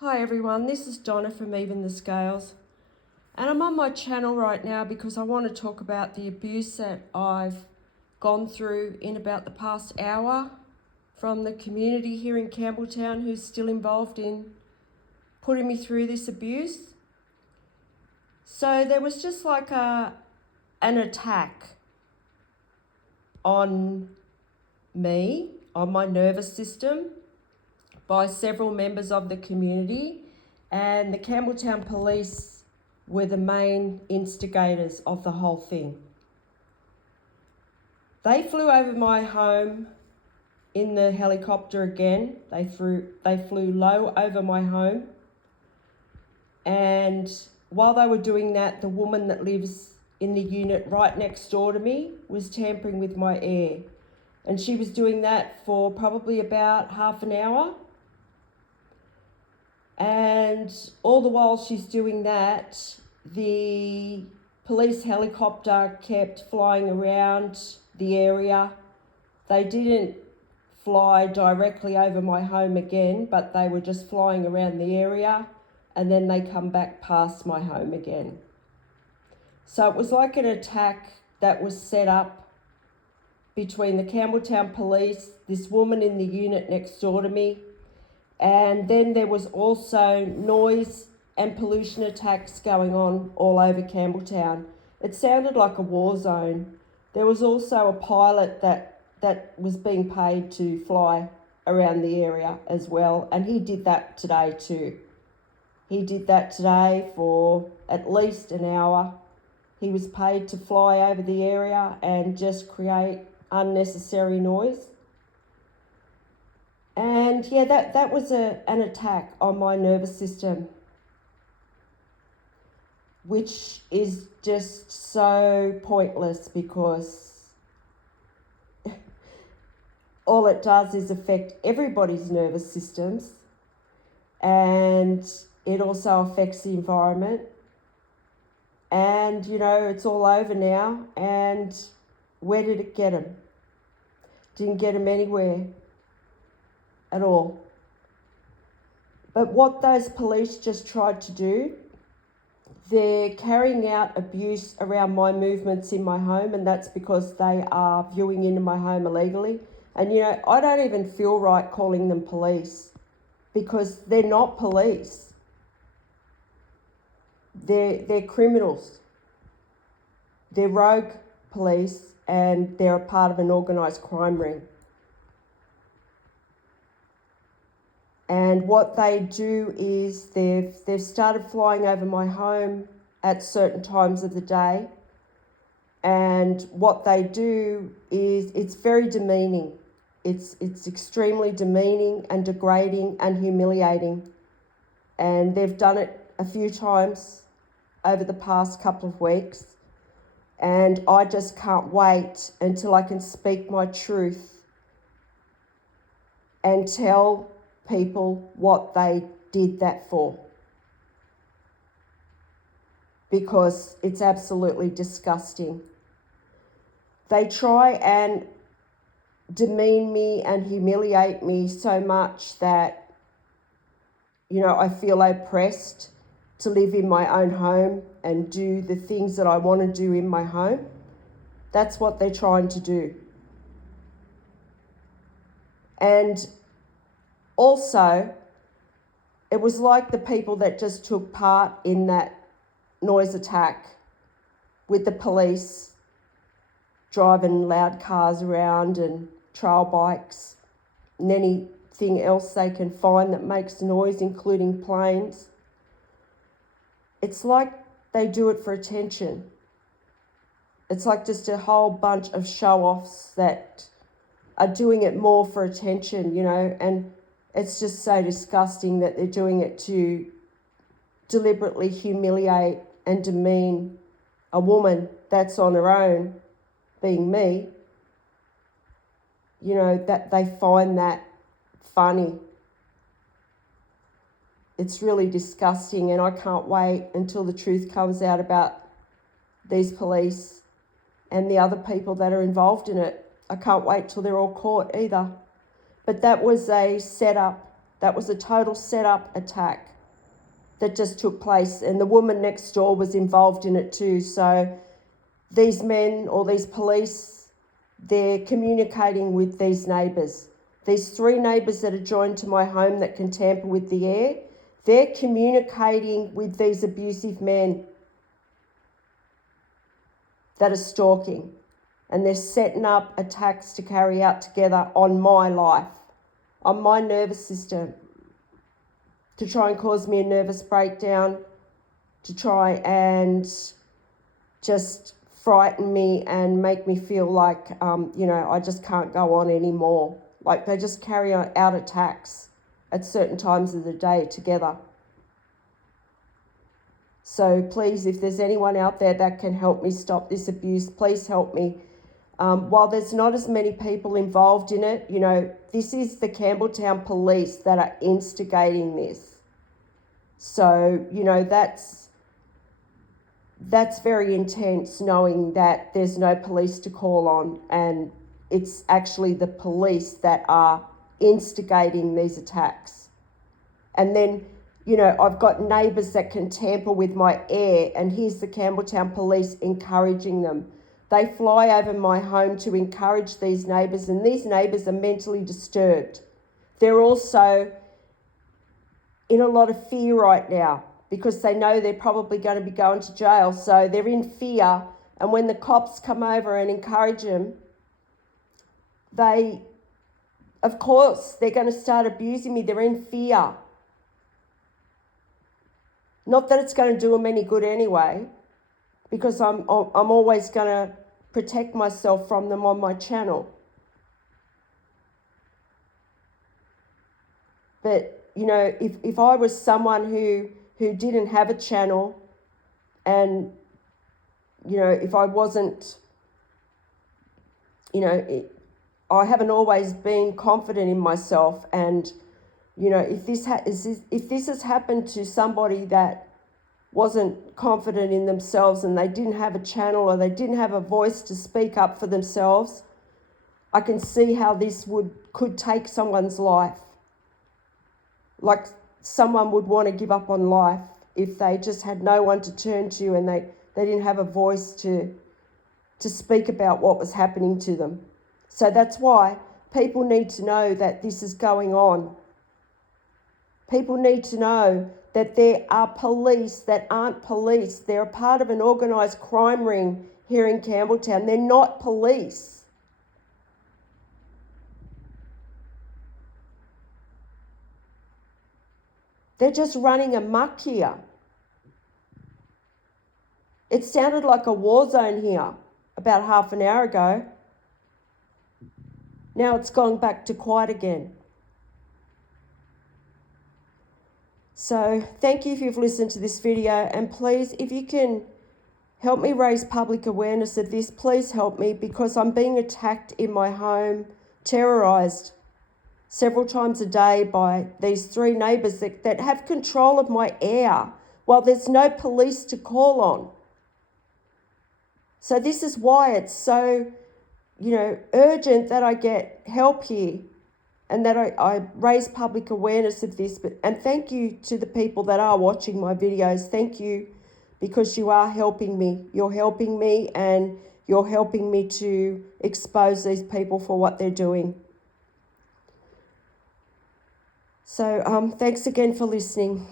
Hi everyone, this is Donna from Even the Scales, and I'm on my channel right now because I want to talk about the abuse that I've gone through in about the past hour from the community here in Campbelltown who's still involved in putting me through this abuse. So there was just like an attack on me, on my nervous system, by several members of the community, and the Campbelltown police were the main instigators of the whole thing. They flew over my home in the helicopter again. They flew low over my home, and while they were doing that, the woman that lives in the unit right next door to me was tampering with my air, and she was doing that for probably about half an hour. And all the while she's doing that, the police helicopter kept flying around the area. They didn't fly directly over my home again, but they were just flying around the area, and then they come back past my home again. So it was like an attack that was set up between the Campbelltown police, this woman in the unit next door to me, and then there was also noise and pollution attacks going on all over Campbelltown. It sounded like a war zone. There was also a pilot that was being paid to fly around the area as well, and he did that today too. He did that today for at least an hour. He was paid to fly over the area and just create unnecessary noise. And yeah, that was an attack on my nervous system, which is just so pointless because all it does is affect everybody's nervous systems, and it also affects the environment. And, you know, it's all over now, and where did it get them? Didn't get them anywhere at all. But what those police just tried to do, they're carrying out abuse around my movements in my home, and that's because they are viewing into my home illegally. And, you know, I don't even feel right calling them police because they're not police. They're criminals. They're rogue police, and they're a part of an organised crime ring. And what they do is they've started flying over my home at certain times of the day. And what they do is it's very demeaning. It's extremely demeaning and degrading and humiliating. And they've done it a few times over the past couple of weeks. And I just can't wait until I can speak my truth and tell people what they did that for, because it's absolutely disgusting. They try and demean me and humiliate me so much that, you know, I feel oppressed to live in my own home and do the things that I want to do in my home. That's what they're trying to do. And also, it was like the people that just took part in that noise attack with the police driving loud cars around and trail bikes and anything else they can find that makes noise, including planes. It's like they do it for attention. It's like just a whole bunch of show-offs that are doing it more for attention, you know, and it's just so disgusting that they're doing it to deliberately humiliate and demean a woman that's on her own, being me. You know, that they find that funny. It's really disgusting, and I can't wait until the truth comes out about these police and the other people that are involved in it. I can't wait till they're all caught either. But that was a setup That was a total set-up attack that just took place, and the woman next door was involved in it too. So these men or these police, they're communicating with these neighbours. These 3 neighbours that are joined to my home that can tamper with the air, they're communicating with these abusive men that are stalking, and they're setting up attacks to carry out together on my life, on my nervous system, to try and cause me a nervous breakdown, to try and just frighten me and make me feel like, I just can't go on anymore. Like, they just carry out attacks at certain times of the day together. So please, if there's anyone out there that can help me stop this abuse, please help me. While there's not as many people involved in it, this is the Campbelltown police that are instigating this. So, that's very intense, knowing that there's no police to call on, and it's actually the police that are instigating these attacks. And then, I've got neighbours that can tamper with my air, and here's the Campbelltown police encouraging them. They fly over my home to encourage these neighbours, and these neighbours are mentally disturbed. They're also in a lot of fear right now because they know they're probably going to be going to jail. So they're in fear, and when the cops come over and encourage them, of course, they're going to start abusing me. They're in fear. Not that it's going to do them any good anyway, because I'm always going to protect myself from them on my channel. But, if I was someone who didn't have a channel, and, if I wasn't, I haven't always been confident in myself, and, if this has happened to somebody that wasn't confident in themselves and they didn't have a channel or they didn't have a voice to speak up for themselves, I can see how this could take someone's life. Like, someone would want to give up on life if they just had no one to turn to and they didn't have a voice to speak about what was happening to them. So that's why people need to know that this is going on. People need to know that there are police that aren't police. They're a part of an organised crime ring here in Campbelltown. They're not police. They're just running amok here. It sounded like a war zone here about half an hour ago. Now it's gone back to quiet again. So thank you if you've listened to this video, and please, if you can help me raise public awareness of this, please help me, because I'm being attacked in my home, terrorised several times a day by these 3 neighbours that have control of my air while there's no police to call on. So this is why it's so, urgent that I get help here and that I raise public awareness of this. And thank you to the people that are watching my videos. Thank you, because you are helping me. You're helping me, and you're helping me to expose these people for what they're doing. So thanks again for listening.